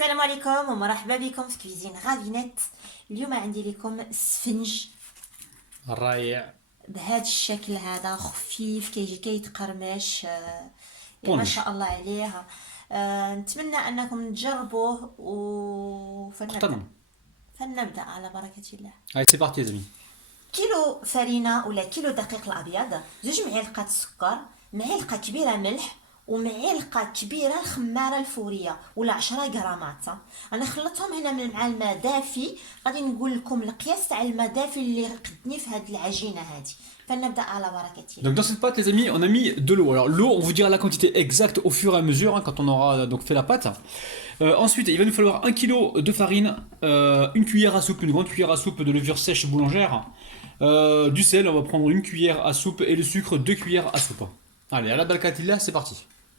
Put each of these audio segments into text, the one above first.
السلام عليكم ومرحبا بكم في كويزين غابينت. اليوم عندي لكم سفنج الرائع. بهذا الشكل هذا خفيف كيجي كيتقرمش ما طنج. شاء الله عليه. نتمنى انكم تجربوه اقتنع. فلنبدأ على بركة الله. Allez, c'est parti les amis. كيلو فرينة ولا كيلو دقيق الأبيض، 2 معالق سكر، معلقة كبيرة ملح، ومعلقة كبيرة الخمارة الفورية ولا 10 غرامات. أنا خلطتهم هنا مع الماء دافي، غادي نقول لكم القياس تاع الماء دافي اللي قدني في هذه العجينة هذه. فلنبدأ على بركة الله. Donc dans cette pâte les amis, on a mis de l'eau. Alors l'eau, on vous dira la quantité exacte au fur et à mesure quand on aura donc fait la pâte. Ensuite, il va nous falloir 1 kg de farine, une cuillère à soupe, une grande cuillère à soupe de levure sèche boulangère, du sel, on va prendre une cuillère à soupe et le sucre 2 cuillères à soupe. Allez, à la balkatillah, c'est parti.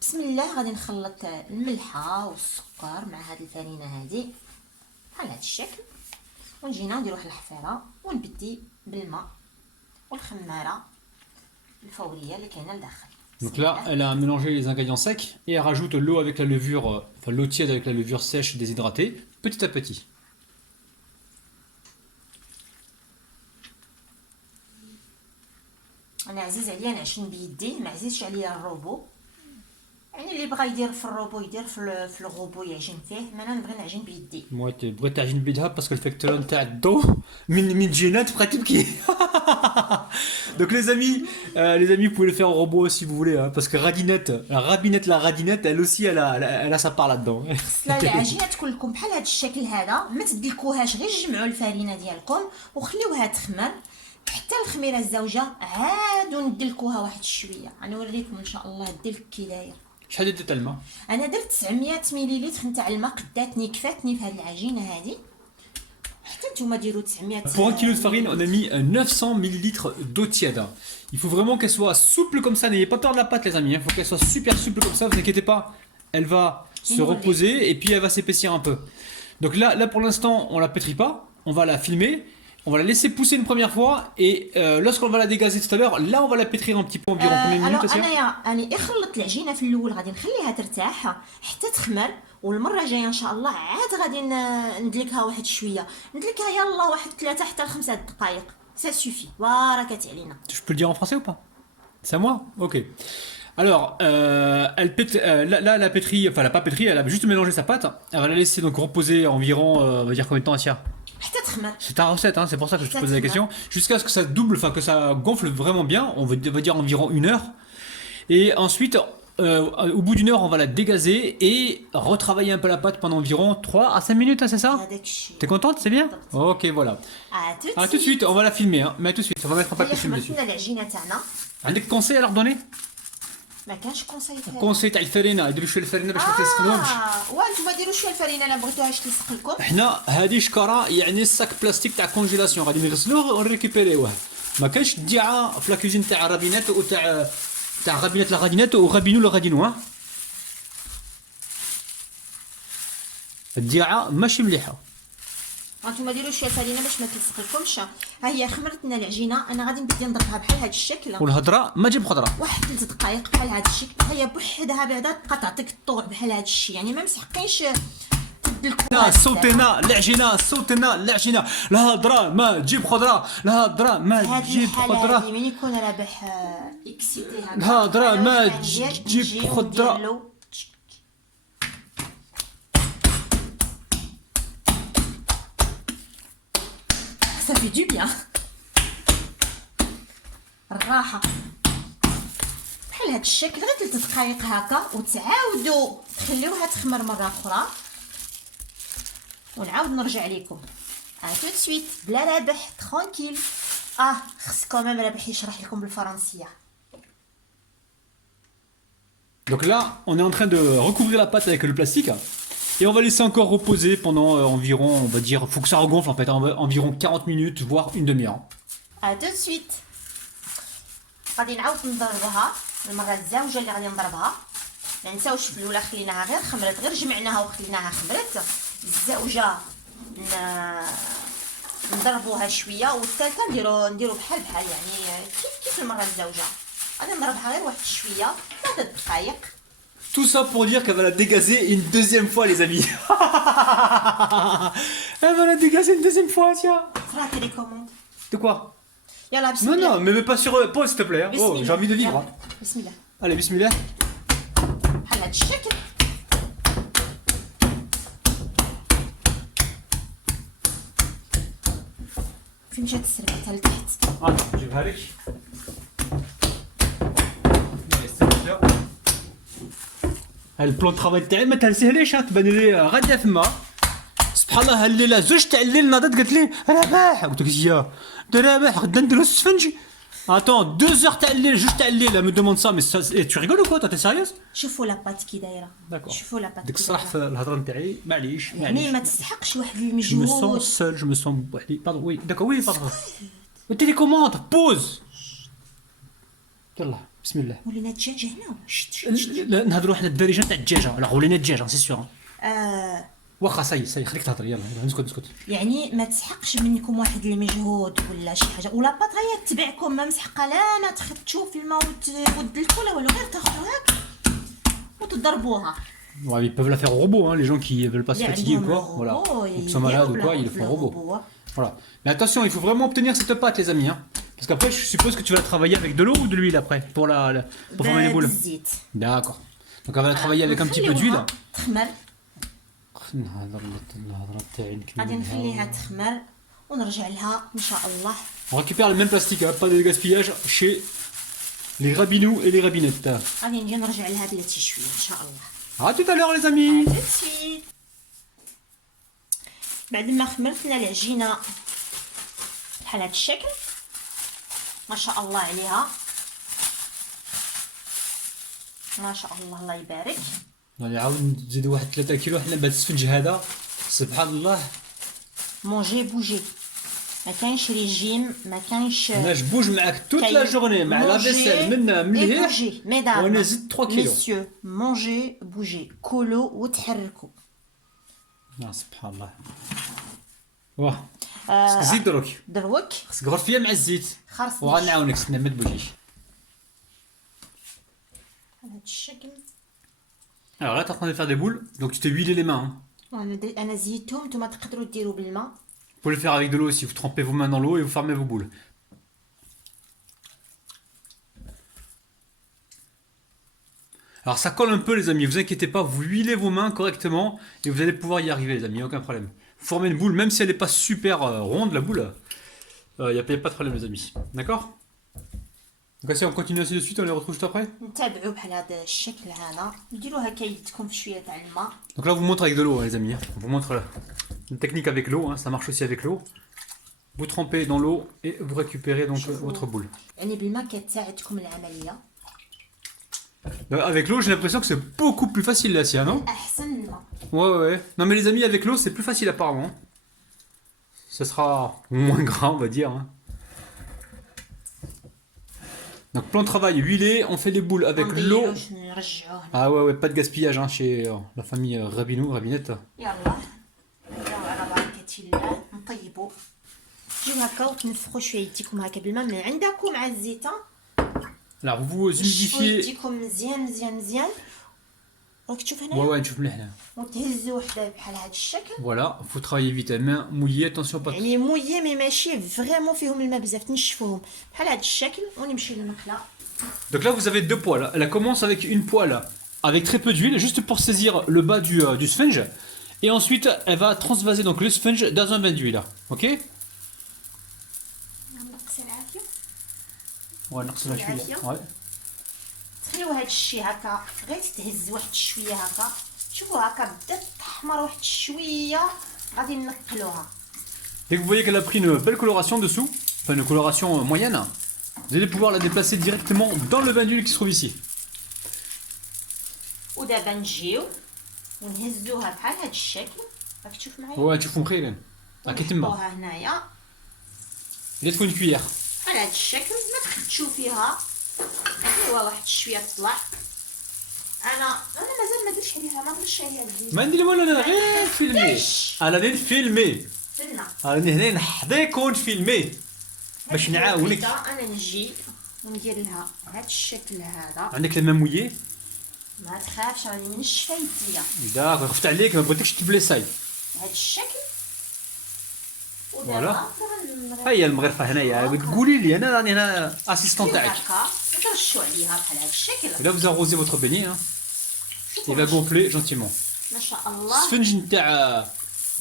بسم الله. غادي نخلط الملحة والسكر مع هذه الفرينة هذه بحال هذا الشكل، ونجينا ندير واحد الحفيرة ونبدي بالماء والخمارة الفورية اللي كاينة لداخل. Donc là, elle a mélangé les ingrédients secs et elle rajoute l'eau avec la levure, enfin l'eau tiède avec la levure sèche déshydratée, petit à petit. انا عزيز عليا نعجن بيدي، ما عزيزش عليا الروبو. يعني اللي بغى يدير في الروبو يدير في الروبو يعجن فيه، ما انا نبغي نعجن بيدي. Moi, tu pourrais t'agir bidha parce qu'elle fait que tu l'as d'eau, min ginette pratique. Donc les amis, vous pouvez le faire au robot si vous voulez, hein, parce que la radinette, elle aussi, elle a sa part là-dedans. لا العجينه تكون لكم بحال هذا الشكل هذا، ما تدلكوهاش، غير جمعوا الفرينه ديالكم وخليوها تخمر حتى الخميره الزوجه، عادوا ندلكوها واحد شويه. غنوريكم ان شاء الله الدلك كي داير. شحال درت الماء؟ انا درت 900 مليلتر نتاع الماء، قداتني كفاتني في هذه العجينه هذه. حتى نتوما ديروا 900. Pour 1 kg de farine, on a mis 900 ml d'eau tiède. Il faut vraiment qu'elle soit souple comme ça, n'ayez pas peur de la pâte les amis, il faut qu'elle soit super souple comme ça, vous inquiétez pas, elle va se reposer et puis elle va s'épaissir un peu. Donc là pour l'instant on la pétrit pas, on va la filmer, on va la laisser pousser une première fois et lorsqu'on va la dégazer tout à l'heure, là on va la pétrir un petit peu environ combien de minutes انايا خلطت العجينه في الاول، غادي نخليها ترتاح حتى تخمر، والمره الجايه ان شاء الله عاد غادي ندلكها واحد شويه، ندلكها يلا واحد 3 حتى 5 دقائق، ça suffit. بركة علينا. Je peux le dire en français ou pas? C'est à moi? Ok. Alors, là, elle a pétri, enfin, elle a pas pétri, elle a juste mélangé sa pâte. Elle va la laisser donc reposer environ, on va dire combien de temps, Asia? حتى تخمر. C'est ta recette, hein, c'est pour ça que je te posais la question. Jusqu'à ce que ça double, enfin que ça gonfle vraiment bien, on va dire environ 1 heure. Et ensuite, au bout d'1 heure, on va la dégazer et retravailler un peu la pâte pendant environ 3 à 5 minutes, hein, c'est ça? هذاك الشيء. T'es contente, c'est bien? Ok, voilà. Ah, tout de suite, on va la filmer, hein. Mais tout de suite, on va mettre un pack de film dessus. خلطنا العجينه تاعنا. عندك conseil à leur donner? ما كانش كونساي فيها. conseil تاع الفرينه يديروا شويه الفرينه باش ما تسخنهمش. وانتوما ديروا شويه الفرينه الا بغيتوهاش تلصق لكم. حنا هذه شكاره يعني الساك بلاستيك تاع كونجيلاسيون غادي نغسلوه ونريكوبيريوه. ما كانش تديعها في لاكوزين تاع رابينات وتاع غابينات لا غادينات وغابينو لا غادينو، ها الديعه ماشي مليحه. هانتوما ديروا شويه فرينه باش ما تلصق لكمش. ها هي خمرت لنا العجينه، انا غادي نبدا نضربها بحال هذا الشكل. والهضره ما تجيب خضره. واحد 3 دقائق بحال هذا الشكل، هي بوحدها بعدا تبقى تعطيك الطوع بحال هذا الشيء، يعني ما مسحقينش تدلكوها. صوتنا العجينه، لا هضره ما تجيب خضره، لا هضره ما تجيب خضره، هذه من يكون رابح اكسيتي هكا، لا هضره ما تجيب خضره. Ça fait du bien. الراحة بحال هاد الشكل، غير 3 دقائق هكا وتعاودوا تخليوها تخمر مرة أخرى ونعاود نرجع لكم. تو سويت بلا رابح ترونكيل. خص كوميم رابح يشرح لكم بالفرنسية. Donc là, on est en train de recouvrir la pâte avec le plastique et on va laisser encore reposer pendant environ, on va dire, faut que ça regonfle en fait, environ 40 minutes, voire une demi-heure. تو سويت غادي نعاود نضربها المرة الزوجة اللي غادي نضربها. ما نساوش في الاولى خليناها غير خمرت، غير جمعناها وخليناها خمرت. الزوجة نضربوها شويه، والثالثه نديرو بحال يعني كيف المره الزوجه. غادي نضربها غير واحد شويه 3 دقائق Tout ça pour dire qu'elle va la dégazer une deuxième fois, les amis. Elle va la dégazer une deuxième fois, tiens. خرا télécommande. De quoi? يلا بسم Non, الله. non, mais mets pas sur pause, s'il te plaît. Hein. بسم Oh, الله. j'ai envie de vivre. يلا. Hein. بسم الله. Allez, bismillah. بحال هاد الشكل. فين مشات السربه حتى لتحت. نجيبها لك. البلون ترافاي تاعي ما تنسهليش تبان لي غاديه فما. سبحان الله هالليله زوج تاع الليل ناضت قالت لي رباح قلت لك يا رباح غدا نديرو السفنج. Attends, 2 heures تاع الليل جوج تاع الليل elle me demande ça mais ça, tu rigoles ou quoi toi t'es sérieuse? شوفوا لاباط كي دايره. D'accord. شوفوا لاباط. ديك الصراحه في الهضره نتاعي معليش يعني ما تستحقش واحد Je me المجهود. sens seul, je me sens بوحدي. Pardon, oui, d'accord, oui, pardon. Mais télécommande, pause. يلا بسم الله. ولينا الدجاجه هنا. شت. نهضروا حنا الدارجه تاع الدجاجه، لا ولينا الدجاجه سي سيغ. واخا ساي خليك تهضر يلا نسكت. يعني ما تسحقش منكم واحد المجهود ولا شي حاجه ولا باط هي تبعكم ما مسحقه لا ما تخدشوا في الماء وتدلكوا لا والو غير تاخذوها وتضربوها. Ouais, ils peuvent la faire au robot, hein, les gens qui veulent pas se اللي fatiguer ou عندهم quoi. Voilà. الروبو Ou qui sont malades ou quoi, ils le font au robot. الروبو. Voilà. Mais attention, il faut vraiment obtenir cette pâte, les amis. Hein. Parce qu'après, je suppose que tu vas la travailler avec de l'eau ou de l'huile après pour pour former les boules. بالزيت. D'accord. Donc on va la travailler avec un petit peu d'huile. تخمر. غادي نخليها تخمر ونرجع لها ان شاء الله. On récupère le même plastique, hein, pas de gaspillage chez les rabinous et les rabinettes. غادي نجي نرجع لها بلاتي شويه ان شاء الله. A tout à l'heure les amis. ميرسي. بعد ما خمرتنا العجينه بحال هاد الشكل ما شاء الله عليها ما شاء الله الله يبارك. يعني عاود نزيدوا واحد 3 كيلو حنا بهذا السفنج هذا سبحان الله. مونجي بوجي ما كاينش ريجيم ما كاينش. انا جبوج معاك توت لا جورني مع لا فيسيل من الهيح وانا زدت 3 كيلو. مسيو مونجي بوجي كولو وتحركوا. سبحان الله. واه خصك زيد دروك دروك خصك غرفيه مع الزيت خرصني وغنعاونك سنة ما تبوجيش. بهذا الشكل. Alors là t'es en train de faire des boules donc tu t'es huilé les mains. Hein. انا زيتهم نتوما تقدروا ديروا بالماء. Vous pouvez le faire avec de l'eau aussi, vous trempez vos mains dans l'eau et vous fermez vos boules. Alors ça colle un peu les amis, vous inquiétez pas, vous huilez vos mains correctement et vous allez pouvoir y arriver les amis, aucun problème. Vous formez une boule, même si elle n'est pas super ronde la boule, y a pas de problème les amis, d'accord? Donc si on continue ainsi de suite, on les retrouve juste après. نتابعوا بحال هذا الشكل هذا ديروها كيدكم في شويه تاع الماء. Donc là on vous montre avec de l'eau hein, les amis, on vous montre une technique avec l'eau, hein, ça marche aussi avec l'eau. Vous trempez dans l'eau et vous récupérez donc votre boule. يعني بالماء كتساعدكم العمليه. Avec l'eau, j'ai l'impression que c'est beaucoup plus facile là, Sia, non? احسن الماء. Ouais. Non, mais les amis, avec l'eau, c'est plus facile apparemment. Ça sera moins gras, on va dire. Hein. Donc, plan de travail huilé, on fait les boules avec l'eau. Ah ouais, pas de gaspillage hein, chez la famille Rabinou, Rabinette. يلا نبداو على بركه الله نطيبوا. جيو هكا وتنفخوا شويه يديكم هكا بالماء من عندكم مع الزيت. Alors, vous humidifiez. يديكم مزيان. راك تشوف هنا. Ouais, نشوف مليح هنا. وتهزوا وحده بحال هذا الشكل. Voilà, faut travailler vite, main mouillée, attention pas. يعني مويي مي ماشي فريمون فيهم الماء بزاف تنشفوهم بحال هذا الشكل ونمشي للمقله. Donc là, vous avez 2 poêles. Elle commence avec une poêle avec très peu d'huile, juste pour saisir le bas du sponge. Et ensuite, elle va transvaser donc le sponge dans un bain d'huile. Ok? Ouais, نغسلها شويه. Ouais. تخليو هذا الشيء هكا غير تهز واحد شويه هكا. شوفوا هكا بدات تحمر واحد شويه غادي نقلوها. Dès que vous voyez qu'elle a pris une belle coloration dessous, enfin une coloration moyenne, vous allez pouvoir la déplacer directement dans le bain d'huile qui se trouve ici. ودابا نجيو ونهزوها بحال هذا الشكل. راك تشوف معايا. Ouais, tu fous rien. راكي تما. نحطوها هنايا Il te faut une cuillère. بحال هذا الشكل ما تخدشوا فيها. ايوا واحد شويه تطلع. انا مازال ما درتش عليها ما درتش عليها الزيت. ما ندير والو انا غير فيلمي. انا غير فيلمي. استنى. انا هنا نحضيك ونفيلمي باش نعاونك. انا نجي وندير لها هذا الشكل هذا. عندك les mains mouillées. ما تخافش راني منشفه يديا. داك خفت عليك ما بغيتكش تبليساي. بهذا الشكل. فوالا. هيا المغرفه هنايا تقولي لي انا راني هنا اسيستون تاعك. هكا نرشوا عليها بحال هذا الشكل. Là vous arrosez votre beignet hein. Il va gonfler gentiment. ما شاء الله. السفنج نتاع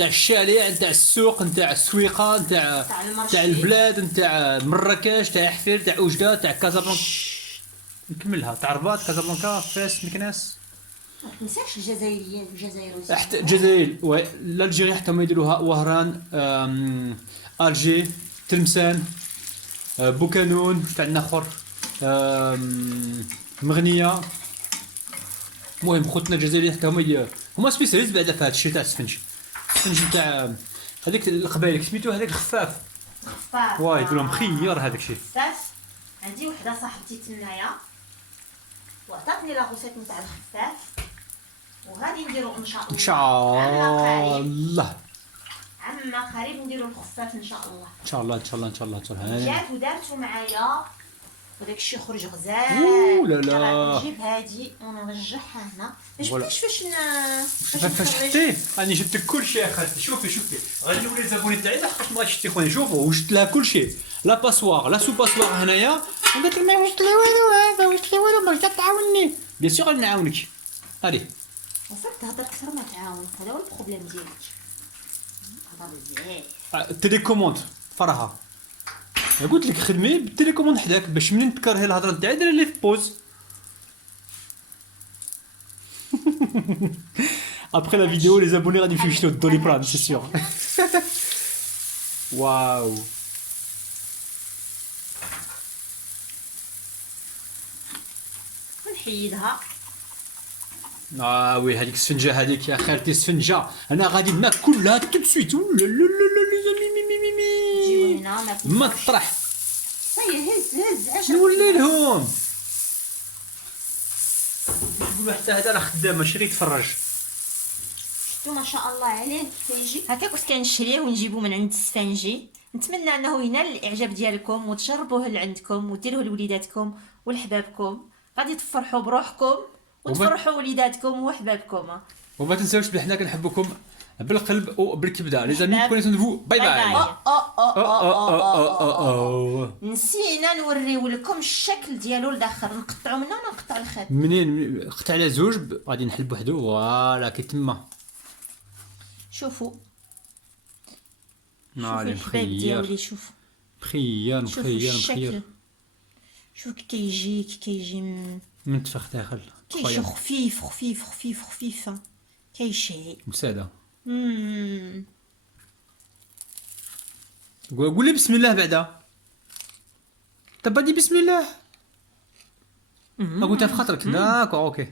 الشارع نتاع السوق نتاع السويقه نتاع البلاد نتاع مراكش تاع حفير تاع اوجده تاع كازابلانكا. نكملها تاع الرباط كازابلانكا فاس مكناس. ما تنساش الجزائريين الجزائر حتى الجزائر الجزائر حتى هما يديروها وهران الجي تلمسان بوكانون تاع النخر مغنيه. المهم خوتنا الجزائريين حتى هما سبيسياليست بعدا في هذا الشيء تاع السفنج. السفنج نتاع هذيك القبائل سميتو هذاك الخفاف. خفاف. واه يقولوا مخير هذاك الشيء. خفاف. عندي وحده صاحبتي تمايا وعطاتني لا غوسيت نتاع الخفاف وغادي نديرو ان شاء الله. ان شاء الله. عما قريب نديرو الخفاف ان شاء الله. ان شاء الله ان شاء الله ان شاء الله ان شاء الله. جات ودارتو معايا وداك الشيء خرج غزال. اوه لا لا. نجيب هادي ونرجعها هنا. ما فوالا. شفتيش فاش حطيه راني جبت لك كل شيء اخرتي. شوفي غادي نولي الزبوني تاعي لحقاش ما غاديش شتي خويا. شوفوا وجدت لها كل شيء. لا باسوار لا سو باسوار هنايا. قالت لي ما وجدت لي والو هذا وجدت لي والو باش تعاوني. بيان سور غادي نعاونك. هادي وفاك تهضر اكثر ما تعاون. هذا هو البروبليم ديالك. هضر بزاف. التليكوموند فرها. قلت لك خدمي بالتليكوموند حداك باش منين تكرهي الهضره نتاعي دير لي في بوز. Après la vidéo, les abonnés غادي يمشيو يشريو الدوليبرام سي سيور. واو. نحيدها. وي هذيك السفنجه هذيك يا خالتي السفنجه انا غادي ناكلها تو سويت. لا لا لا لا نجيو هنا ما تطرح. هيا هز عشان نولي لهم. نقولوا حتى هذا راه خدام ماشي غير يتفرج. شفتو ما شاء الله عليه كيجي. هكا كنت كنشريه ونجيبو من عند السفنجي. نتمنى انه ينال الاعجاب ديالكم وتجربوه لعندكم وديروه لوليداتكم ولحبابكم. غادي تفرحوا بروحكم وتفرحوا وليداتكم وحبابكم. وما تنساوش بلي حنا كنحبكم بالقلب وبالكبده. لي زامي بوني سون فو. باي باي. نسينا نوريو لكم الشكل ديالو لداخل. نقطعو منه ولا نقطعو الخيط؟ منين قطع على زوج غادي نحل بوحدو. فوالا كي تما. شوفوا ناري الحباب ديالي. شوف مخير شوفوا مخير الشكل. مخير. شوف كي كيجي منتفخ داخل. كيجي خفيف خفيف خفيف خفيف كيشعي. مساعدة. قول لي بسم الله بعدا. طب دي بسم الله. قلتها في خاطرك. داكور اوكي.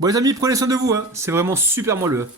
Bon les amis, prenez soin de vous, hein. C'est vraiment super moelleux.